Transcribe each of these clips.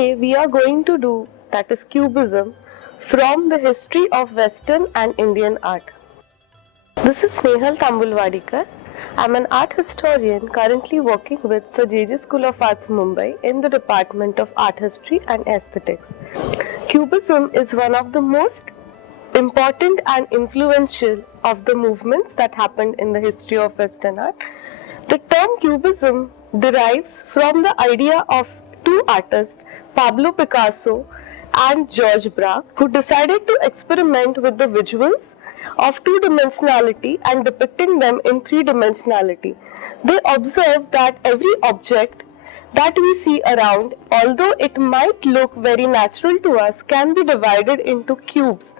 today we are going to do, that is Cubism, from the history of Western and Indian art. This is Snehal Tambulwadikar. I am an art historian currently working with Sir J.J. School of Arts, Mumbai in the Department of Art History and Aesthetics. Cubism is one of the most important and influential of the movements that happened in the history of Western art. The term Cubism derives from the idea of two artists, Pablo Picasso and George Braque, who decided to experiment with the visuals of two-dimensionality and depicting them in three-dimensionality. They observed that every object that we see around, although it might look very natural to us, can be divided into cubes,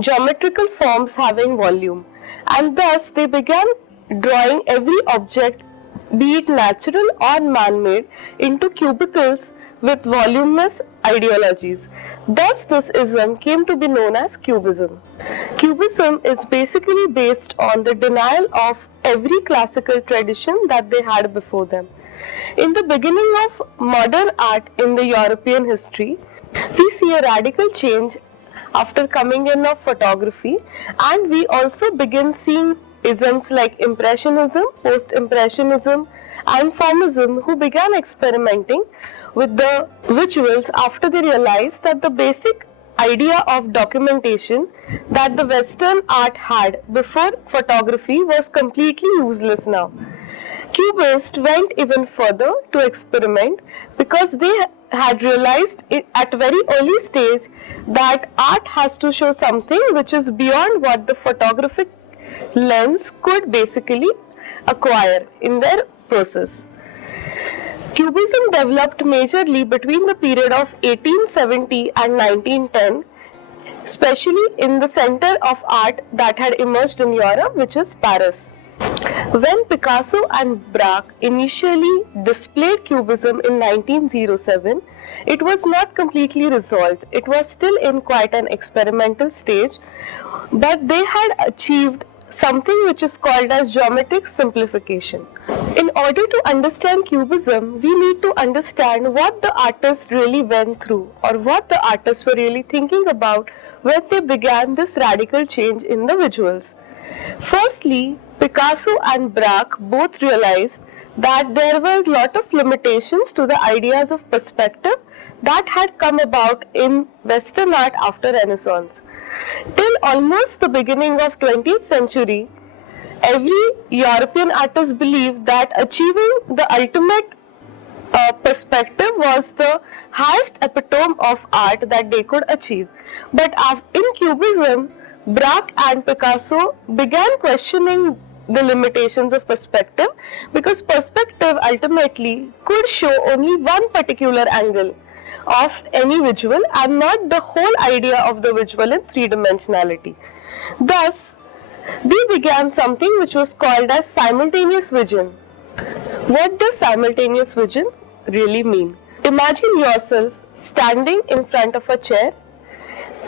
geometrical forms having volume, and thus they began drawing every object, be it natural or man-made, into cubicles with voluminous ideologies. Thus, this ism came to be known as Cubism. Cubism is basically based on the denial of every classical tradition that they had before them. In the beginning of modern art in the European history, we see a radical change after coming in of photography, and we also begin seeing isms like Impressionism, Post-Impressionism and Formism, who began experimenting with the visuals after they realized that the basic idea of documentation that the Western art had before photography was completely useless now. Cubists went even further to experiment because they had realized at a very early stage that art has to show something which is beyond what the photographic lens could basically acquire in their process. Cubism developed majorly between the period of 1870 and 1910, especially in the center of art that had emerged in Europe, which is Paris. When Picasso and Braque initially displayed Cubism in 1907, it was not completely resolved. It was still in quite an experimental stage, but they had achieved something which is called as geometric simplification. In order to understand Cubism, we need to understand what the artists really went through or what the artists were really thinking about when they began this radical change in the visuals. Firstly, Picasso and Braque both realized that there were a lot of limitations to the ideas of perspective that had come about in Western art after Renaissance. Till almost the beginning of 20th century, every European artist believed that achieving the ultimate perspective was the highest epitome of art that they could achieve. But in Cubism, Braque and Picasso began questioning the limitations of perspective because perspective ultimately could show only one particular angle of any visual and not the whole idea of the visual in three-dimensionality. Thus, they began something which was called as simultaneous vision. What does simultaneous vision really mean? Imagine yourself standing in front of a chair.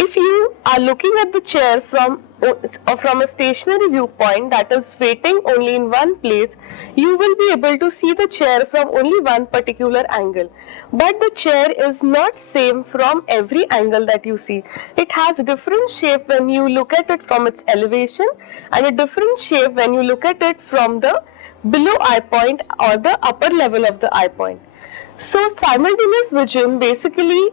If you are looking at the chair from a stationary viewpoint, that is waiting only in one place, you will be able to see the chair from only one particular angle. But the chair is not same from every angle that you see. It has different shape when you look at it from its elevation and a different shape when you look at it from the below eye point or the upper level of the eye point. So simultaneous vision basically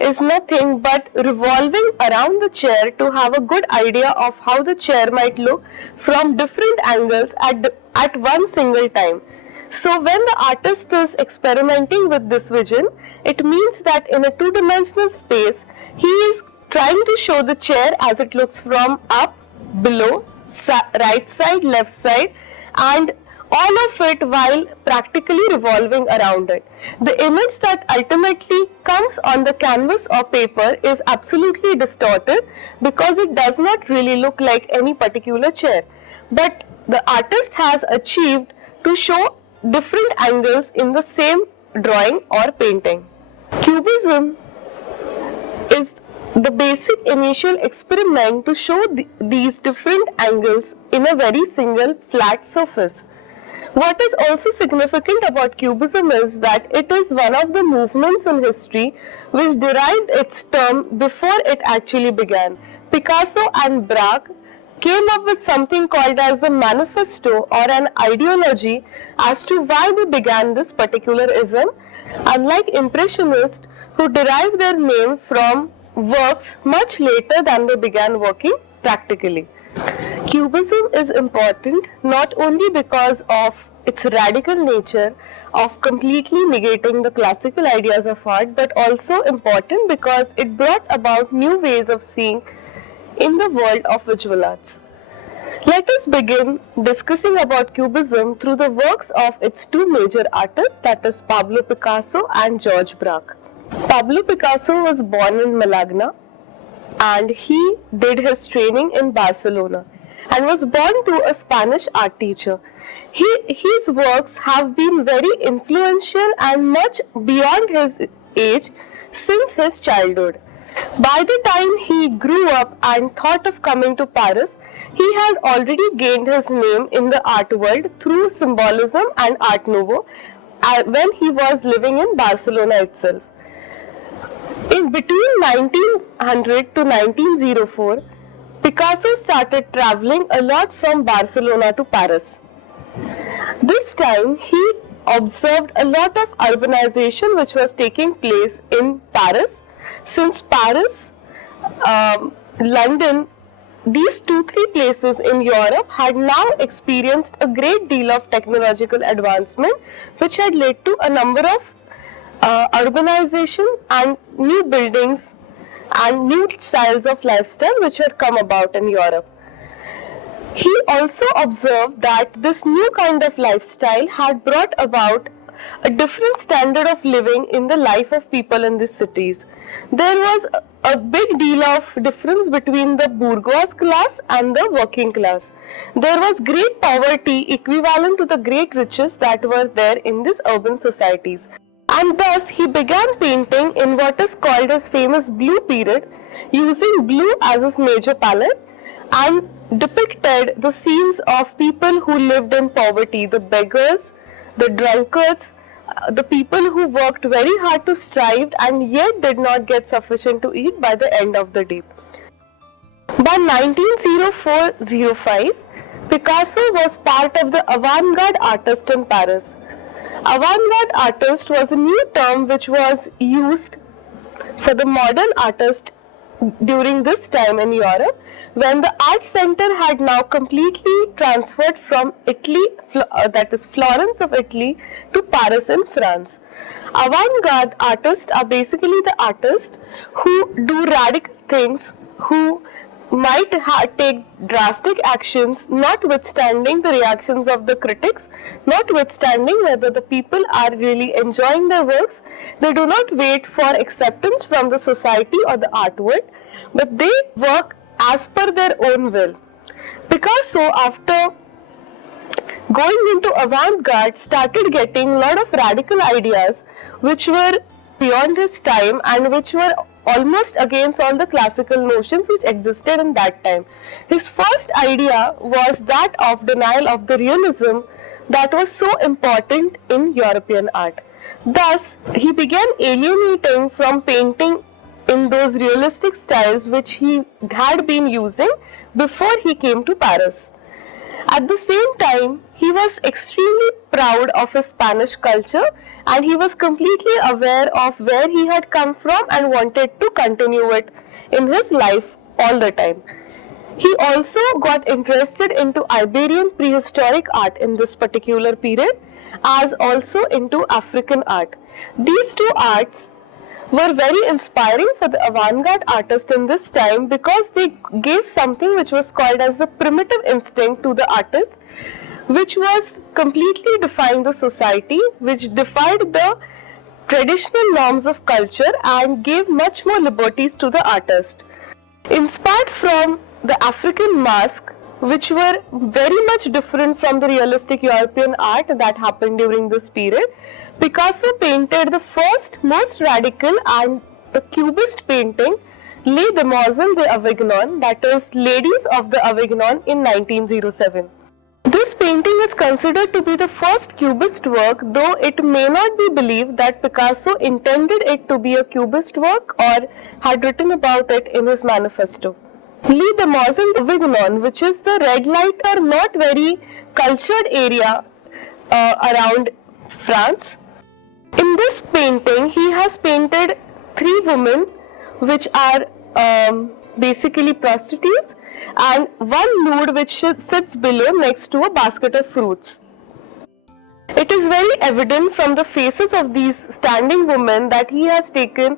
is nothing but revolving around the chair to have a good idea of how the chair might look from different angles at one single time. So when the artist is experimenting with this vision, it means that in a two-dimensional space, he is trying to show the chair as it looks from up, below, right side, left side, and all of it while practically revolving around it. The image that ultimately comes on the canvas or paper is absolutely distorted because it does not really look like any particular chair. But the artist has achieved to show different angles in the same drawing or painting. Cubism is the basic initial experiment to show these different angles in a very single flat surface. What is also significant about Cubism is that it is one of the movements in history which derived its term before it actually began. Picasso and Braque came up with something called as the manifesto or an ideology as to why they began this particular ism, unlike Impressionists who derived their name from works much later than they began working practically. Cubism is important not only because of its radical nature of completely negating the classical ideas of art, but also important because it brought about new ways of seeing in the world of visual arts. Let us begin discussing about Cubism through the works of its two major artists, that is Pablo Picasso and George Braque. Pablo Picasso was born in Malagna and he did his training in Barcelona and was born to a Spanish art teacher. His works have been very influential and much beyond his age since his childhood. By the time he grew up and thought of coming to Paris, he had already gained his name in the art world through symbolism and Art Nouveau when he was living in Barcelona itself. In between 1900 to 1904, Picasso started traveling a lot from Barcelona to Paris. This time he observed a lot of urbanization which was taking place in Paris. Since Paris, London, these three places in Europe had now experienced a great deal of technological advancement which had led to a number of urbanization and new buildings and new styles of lifestyle which had come about in Europe. He also observed that this new kind of lifestyle had brought about a different standard of living in the life of people in these cities. There was a big deal of difference between the bourgeois class and the working class. There was great poverty equivalent to the great riches that were there in these urban societies. And thus he began painting in what is called his famous blue period, using blue as his major palette, and depicted the scenes of people who lived in poverty, the beggars, the drunkards, the people who worked very hard to strive and yet did not get sufficient to eat by the end of the day. By 1904-05, Picasso was part of the avant-garde artist in Paris. Avant-garde artist was a new term which was used for the modern artist during this time in Europe, when the art center had now completely transferred from Italy, that is Florence of Italy, to Paris in France. Avant-garde artists are basically the artists who do radical things, who might take drastic actions, notwithstanding the reactions of the critics, notwithstanding whether the people are really enjoying their works. They do not wait for acceptance from the society or the art world, but they work as per their own will. Picasso, after going into avant-garde, started getting a lot of radical ideas which were beyond his time and which were almost against all the classical notions which existed in that time. His first idea was that of denial of the realism that was so important in European art. Thus, he began alienating from painting in those realistic styles which he had been using before he came to Paris. At the same time, he was extremely proud of his Spanish culture and he was completely aware of where he had come from and wanted to continue it in his life all the time. He also got interested into Iberian prehistoric art in this particular period, as also into African art. These two arts were very inspiring for the avant-garde artist in this time because they gave something which was called as the primitive instinct to the artist, which was completely defying the society, which defied the traditional norms of culture and gave much more liberties to the artist. Inspired from the African mask, which were very much different from the realistic European art that happened during this period, Picasso painted the first, most radical and the cubist painting, Les Demoiselles d'Avignon, that is Ladies of the Avignon, in 1907. This This painting is considered to be the first Cubist work, though it may not be believed that Picasso intended it to be a Cubist work or had written about it in his manifesto. The Demoiselle d'Avignon, which is the red light or not very cultured area around France. In this painting, he has painted three women which are basically prostitutes, and one nude which sits below next to a basket of fruits. It is very evident from the faces of these standing women that he has taken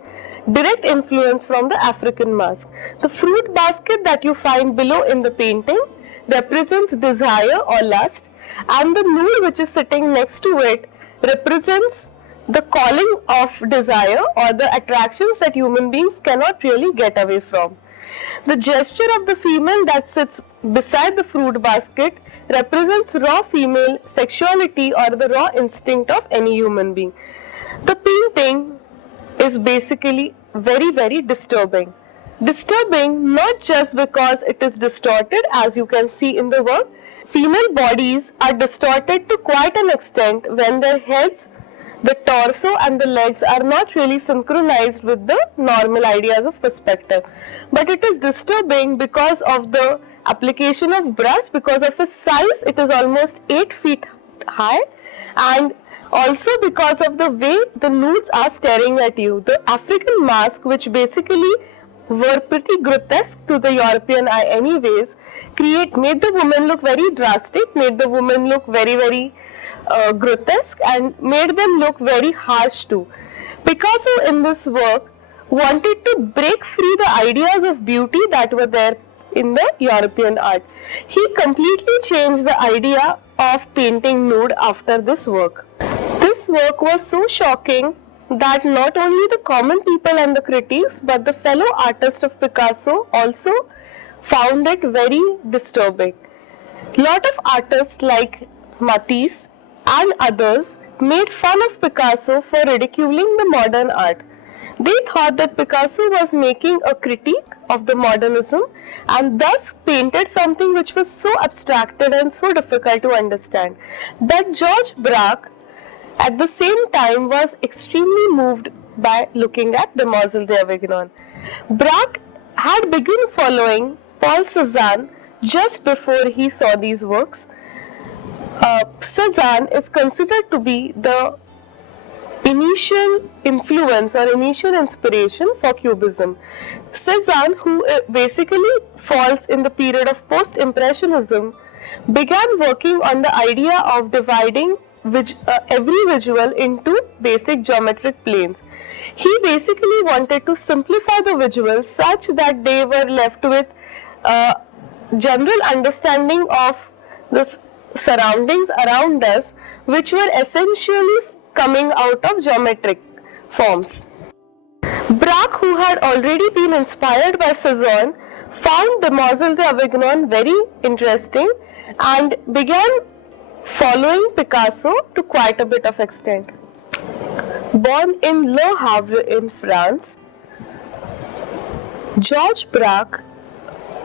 direct influence from the African mask. The fruit basket that you find below in the painting represents desire or lust, and the nude which is sitting next to it represents the calling of desire or the attractions that human beings cannot really get away from. The gesture of the female that sits beside the fruit basket represents raw female sexuality or the raw instinct of any human being. The painting is basically very disturbing. Disturbing not just because it is distorted, as you can see in the work. Female bodies are distorted to quite an extent when their heads, the torso and the legs are not really synchronized with the normal ideas of perspective. But it is disturbing because of the application of brush, because of its size. It is almost 8 feet high, and also because of the way the nudes are staring at you. The African mask, which basically were pretty grotesque to the European eye anyways, made the woman look very drastic, made the woman look very grotesque, and made them look very harsh too. Picasso in this work wanted to break free the ideas of beauty that were there in the European art. He completely changed the idea of painting nude after this work. This work was so shocking that not only the common people and the critics, but the fellow artists of Picasso also found it very disturbing. Lot of artists like Matisse and others made fun of Picasso for ridiculing the modern art. They thought that Picasso was making a critique of the modernism and thus painted something which was so abstracted and so difficult to understand, that George Braque at the same time was extremely moved by looking at Demoiselle d'Avignon. Braque had begun following Paul Cézanne just before he saw these works. Cézanne is considered to be the initial influence or initial inspiration for Cubism. Cézanne, who basically falls in the period of post-impressionism, began working on the idea of dividing every visual into basic geometric planes. He basically wanted to simplify the visuals such that they were left with general understanding of the surroundings around us, which were essentially coming out of geometric forms. Braque, who had already been inspired by Cézanne, found Demoiselle d'Avignon very interesting and began following Picasso to quite a bit of extent. Born in Le Havre in France, Georges Braque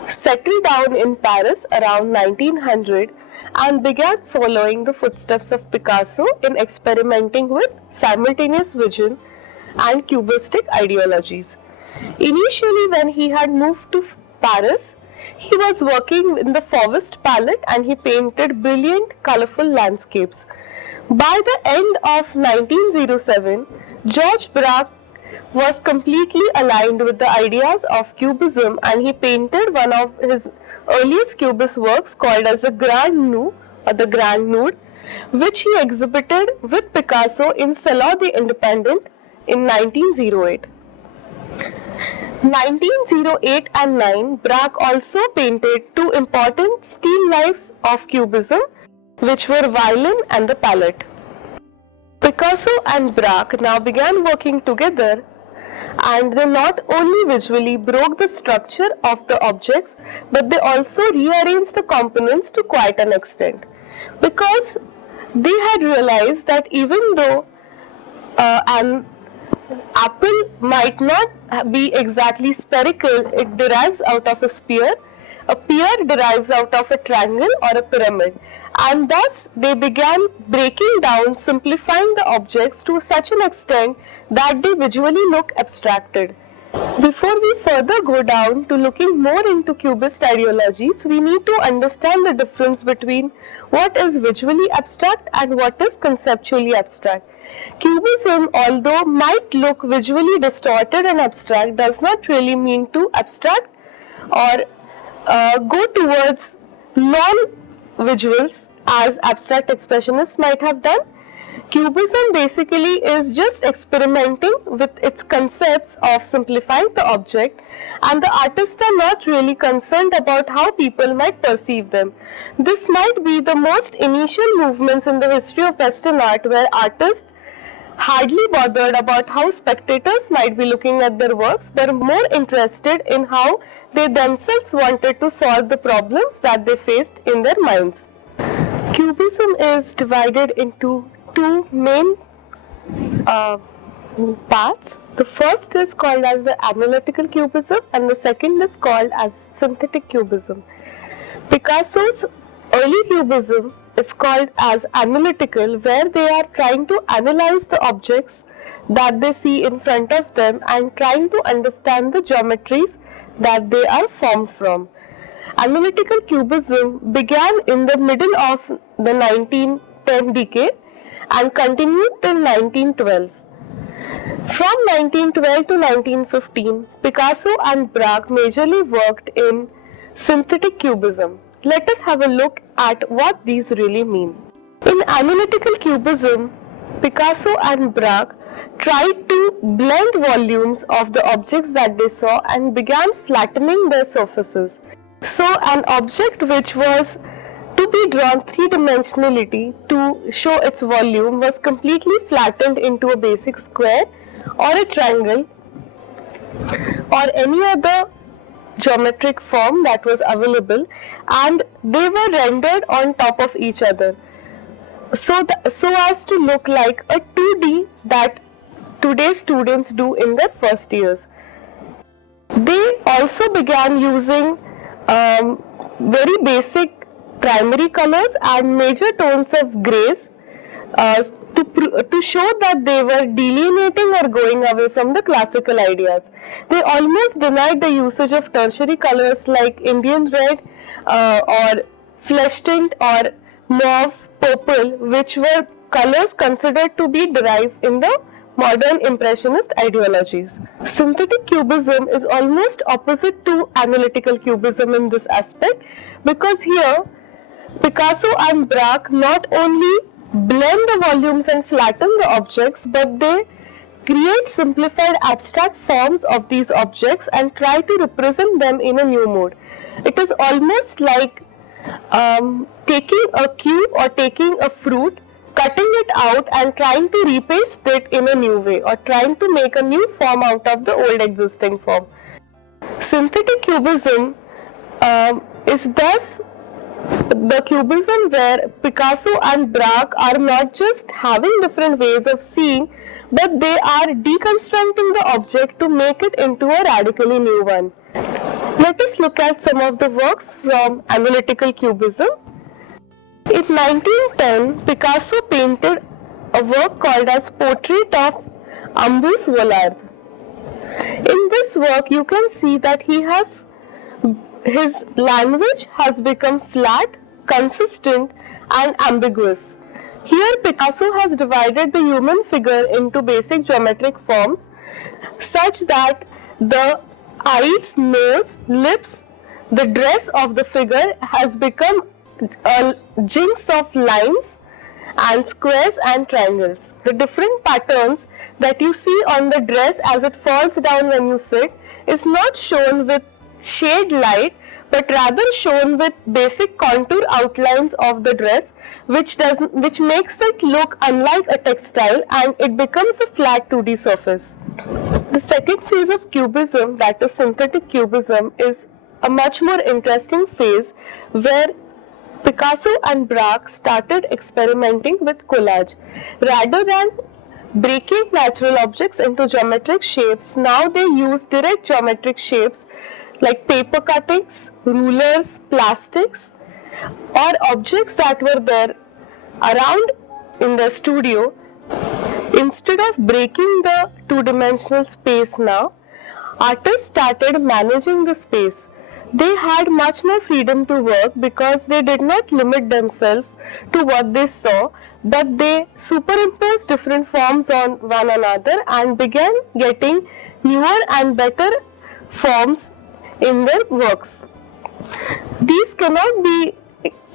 settled down in Paris around 1900 and began following the footsteps of Picasso in experimenting with simultaneous vision and cubistic ideologies. Initially, when he had moved to Paris, he was working in the Fauvist palette and he painted brilliant, colorful landscapes. By the end of 1907, Georges Braque was completely aligned with the ideas of Cubism and he painted one of his earliest Cubist works called as the Grand Nude or the Grand Nude, which he exhibited with Picasso in Salon des Indépendants in 1908. 1908 and 9, Braque also painted two important still lifes of Cubism, which were Violin and the Palette. Picasso and Braque now began working together, and they not only visually broke the structure of the objects, but they also rearranged the components to quite an extent, because they had realized that even though an apple might not be exactly spherical, it derives out of a sphere, a pier derives out of a triangle or a pyramid, and thus they began breaking down, simplifying the objects to such an extent that they visually look abstracted. Before we further go down to looking more into Cubist ideologies, we need to understand the difference between what is visually abstract and what is conceptually abstract. Cubism, although might look visually distorted and abstract, does not really mean to abstract or go towards non-visuals as abstract expressionists might have done. Cubism basically is just experimenting with its concepts of simplifying the object, and the artists are not really concerned about how people might perceive them. This might be the most initial movements in the history of Western art where artists hardly bothered about how spectators might be looking at their works, but more interested in how they themselves wanted to solve the problems that they faced in their minds. Cubism is divided into two main parts. The first is called as the analytical cubism and the second is called as synthetic cubism. Picasso's early cubism is called as analytical, where they are trying to analyze the objects that they see in front of them and trying to understand the geometries that they are formed from. Analytical cubism began in the middle of the 1910 decade and continued till 1912. From 1912 to 1915, Picasso and Braque majorly worked in synthetic cubism. Let us have a look at what these really mean. In analytical cubism, Picasso and Braque tried to blend volumes of the objects that they saw and began flattening their surfaces. So an object which was to be drawn three-dimensionality to show its volume was completely flattened into a basic square or a triangle or any other geometric form that was available, and they were rendered on top of each other so as to look like a 2D that today's students do in their first years. They also began using very basic primary colors and major tones of grays to show that they were delineating or going away from the classical ideas. They almost denied the usage of tertiary colors like Indian red or flesh tint or mauve, purple, which were colors considered to be derived in the modern impressionist ideologies. Synthetic cubism is almost opposite to analytical cubism in this aspect, because here Picasso and Braque not only blend the volumes and flatten the objects, but they create simplified abstract forms of these objects and try to represent them in a new mode. It is almost like taking a cube or taking a fruit, cutting it out and trying to repaste it in a new way, or trying to make a new form out of the old existing form. Synthetic cubism is thus the cubism where Picasso and Braque are not just having different ways of seeing, but they are deconstructing the object to make it into a radically new one. Let us look at some of the works from analytical cubism. In 1910, Picasso painted a work called as Portrait of Ambus Vollard. In this work, you can see that his language has become flat, consistent and ambiguous. Here Picasso has divided the human figure into basic geometric forms such that the eyes, nose, lips, the dress of the figure has become a jinx of lines and squares and triangles. The different patterns that you see on the dress as it falls down when you sit is not shown with shade light, but rather shown with basic contour outlines of the dress, which makes it look unlike a textile and it becomes a flat 2D surface. The second phase of cubism, that is synthetic cubism, is a much more interesting phase where Picasso and Braque started experimenting with collage. Rather than breaking natural objects into geometric shapes, now they use direct geometric shapes like paper cuttings, rulers, plastics, or objects that were there around in the studio. Instead of breaking the two-dimensional space now, artists started managing the space. They had much more freedom to work because they did not limit themselves to what they saw, but they superimposed different forms on one another and began getting newer and better forms in their works. These cannot be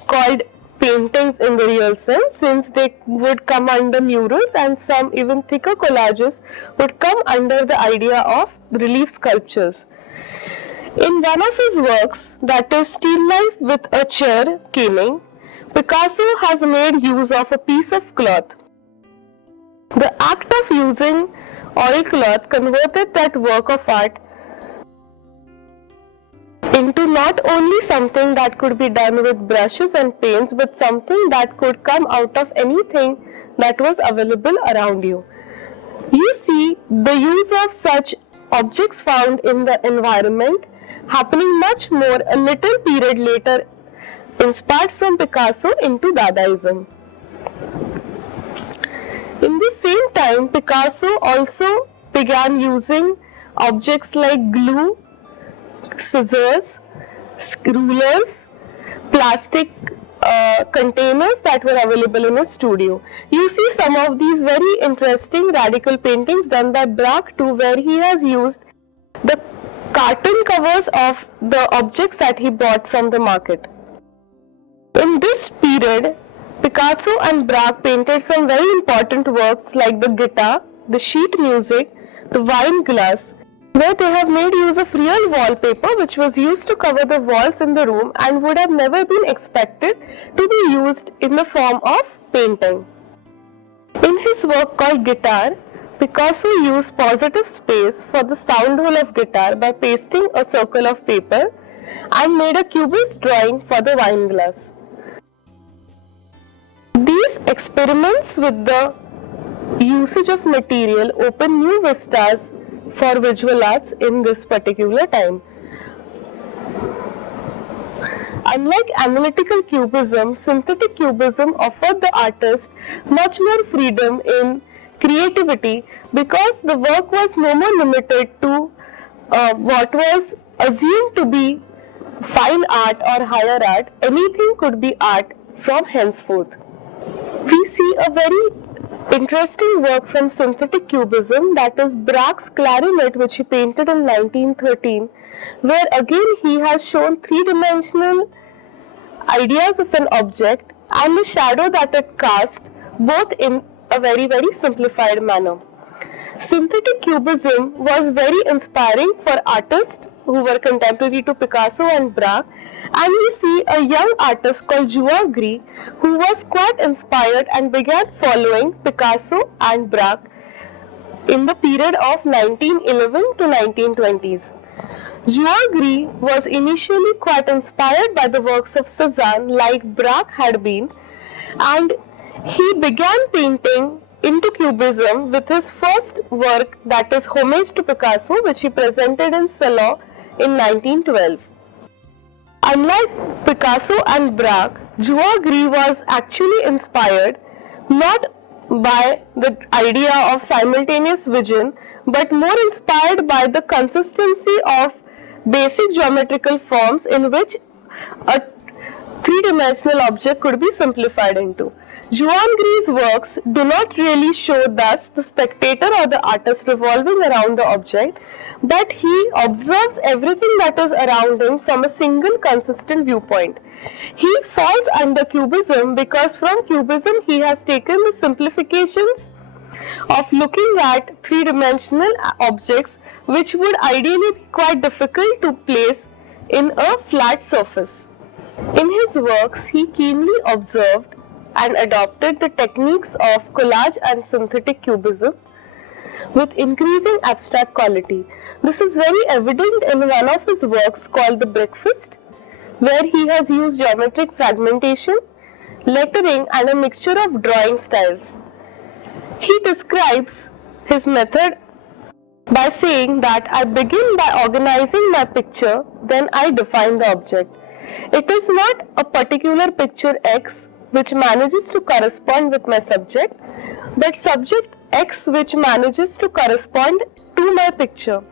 called paintings in the real sense, since they would come under murals, and some even thicker collages would come under the idea of relief sculptures. In one of his works, that is Still Life with a Chair Caning, Picasso has made use of a piece of cloth. The act of using oilcloth converted that work of art into not only something that could be done with brushes and paints, but something that could come out of anything that was available around you. You see the use of such objects found in the environment happening much more a little period later, inspired from Picasso into Dadaism. In the same time, Picasso also began using objects like glue, scissors, rulers, plastic containers that were available in his studio. You see some of these very interesting radical paintings done by Braque too, where he has used the carton covers of the objects that he bought from the market. In this period, Picasso and Braque painted some very important works like the guitar, the sheet music, the wine glass, where they have made use of real wallpaper which was used to cover the walls in the room and would have never been expected to be used in the form of painting. In his work called Guitar, Picasso used positive space for the sound hole of guitar by pasting a circle of paper and made a cubist drawing for the wine glass. These experiments with the usage of material open new vistas for visual arts in this particular time. Unlike analytical cubism, synthetic cubism offered the artist much more freedom in creativity because the work was no more limited to what was assumed to be fine art or higher art. Anything could be art from henceforth. We see a very interesting work from synthetic cubism, that is Braque's clarinet, which he painted in 1913, where again he has shown three-dimensional ideas of an object and the shadow that it casts, both in a very, very simplified manner. Synthetic cubism was very inspiring for artists who were contemporary to Picasso and Braque, and we see a young artist called Jules Gris who was quite inspired and began following Picasso and Braque in the period of 1911 to 1920s. Jules Gris was initially quite inspired by the works of Cézanne like Braque had been, and he began painting into Cubism with his first work, that is Homage to Picasso, which he presented in Salon in 1912. Unlike Picasso and Braque, Jules Gris was actually inspired not by the idea of simultaneous vision, but more inspired by the consistency of basic geometrical forms in which a three-dimensional object could be simplified into. Jules Gris's works do not really show thus the spectator or the artist revolving around the object, but he observes everything that is around him from a single consistent viewpoint. He falls under Cubism because from Cubism he has taken the simplifications of looking at three-dimensional objects which would ideally be quite difficult to place in a flat surface. In his works, he keenly observed and adopted the techniques of collage and synthetic cubism with increasing abstract quality. This is very evident in one of his works called The Breakfast, where he has used geometric fragmentation, lettering and a mixture of drawing styles. He describes his method by saying that I begin by organizing my picture, then I define the object. It is not a particular picture X which manages to correspond with my subject, but subject X which manages to correspond to my picture.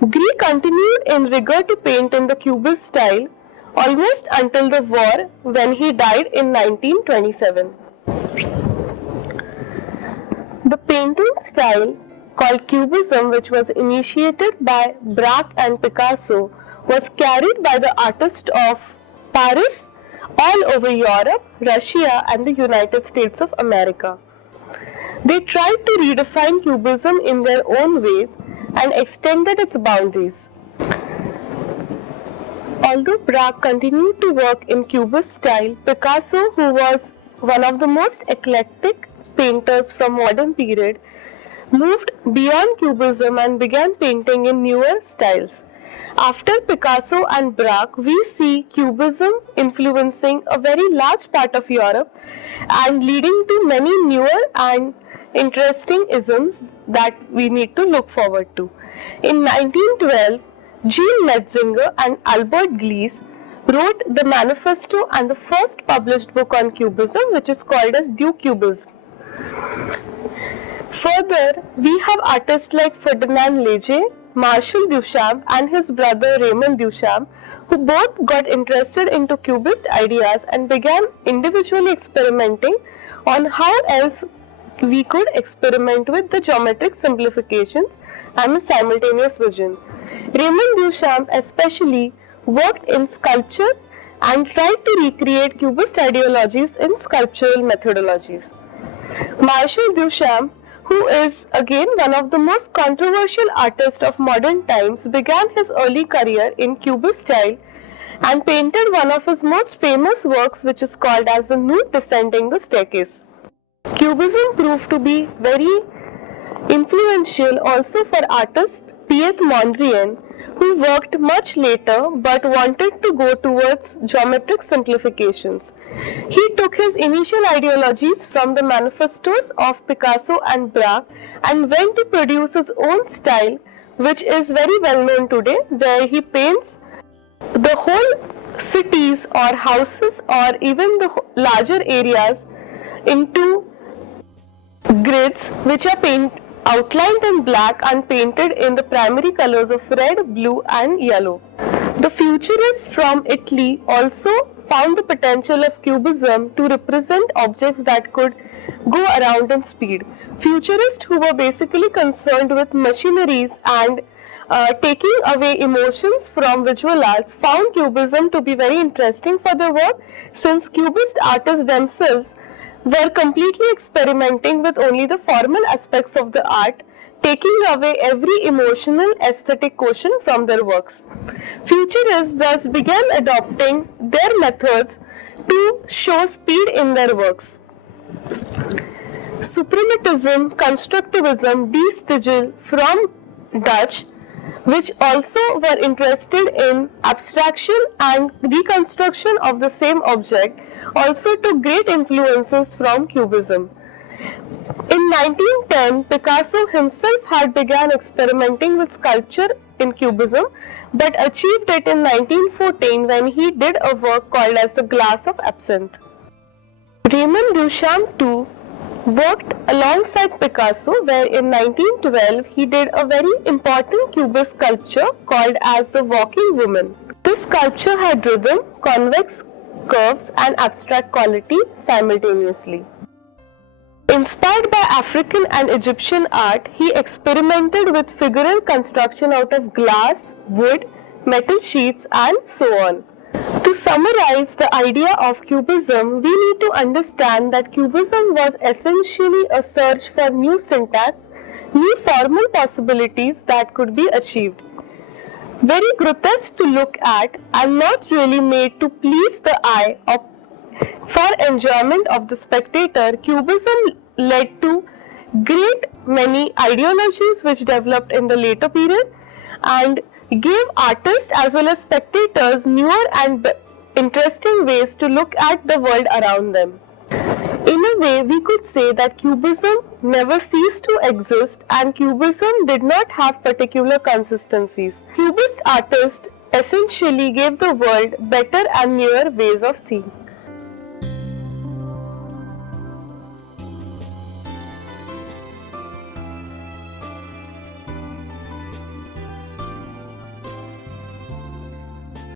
Grieg continued in rigor to paint in the Cubist style almost until the war, when he died in 1927. The painting style called Cubism, which was initiated by Braque and Picasso, was carried by the artists of Paris all over Europe, Russia and the United States of America. They tried to redefine Cubism in their own ways and extended its boundaries. Although Braque continued to work in Cubist style, Picasso, who was one of the most eclectic painters from modern period, moved beyond Cubism and began painting in newer styles. After Picasso and Braque, we see Cubism influencing a very large part of Europe and leading to many newer and interesting isms that we need to look forward to. In 1912, Jean Metzinger and Albert Glees wrote the manifesto and the first published book on Cubism, which is called as Du Cubisme. Further, we have artists like Ferdinand Leger, Marcel Duchamp and his brother Raymond Duchamp, who both got interested into Cubist ideas and began individually experimenting on how else we could experiment with the geometric simplifications and the simultaneous vision. Raymond Duchamp especially worked in sculpture and tried to recreate Cubist ideologies in sculptural methodologies. Marcel Duchamp, who is again one of the most controversial artists of modern times, began his early career in Cubist style and painted one of his most famous works, which is called as the Nude Descending the Staircase. Cubism proved to be very influential also for artist Piet Mondrian, who worked much later but wanted to go towards geometric simplifications. He took his initial ideologies from the manifestos of Picasso and Braque and went to produce his own style, which is very well known today, where he paints the whole cities or houses or even the larger areas into grids which are outlined in black and painted in the primary colors of red, blue and yellow. The futurists from Italy also found the potential of Cubism to represent objects that could go around in speed. Futurists who were basically concerned with machineries and taking away emotions from visual arts found Cubism to be very interesting for their work, since Cubist artists themselves were completely experimenting with only the formal aspects of the art, taking away every emotional aesthetic quotient from their works. Futurists thus began adopting their methods to show speed in their works. Suprematism, constructivism, de-Stijl from Dutch, which also were interested in abstraction and reconstruction of the same object, also took great influences from Cubism. In 1910, Picasso himself had begun experimenting with sculpture in Cubism, but achieved it in 1914 when he did a work called as the Glass of Absinthe. Raymond Duchamp too worked alongside Picasso, where in 1912 he did a very important Cubist sculpture called as the Walking Woman. This sculpture had rhythm, convex curves and abstract quality simultaneously. Inspired by African and Egyptian art, he experimented with figural construction out of glass, wood, metal sheets and so on. To summarize the idea of Cubism, we need to understand that Cubism was essentially a search for new syntax, new formal possibilities that could be achieved. Very grotesque to look at and not really made to please the eye or for enjoyment of the spectator, Cubism led to great many ideologies which developed in the later period and gave artists as well as spectators newer and interesting ways to look at the world around them. In a way, we could say that Cubism never ceased to exist and Cubism did not have particular consistencies. Cubist artists essentially gave the world better and newer ways of seeing.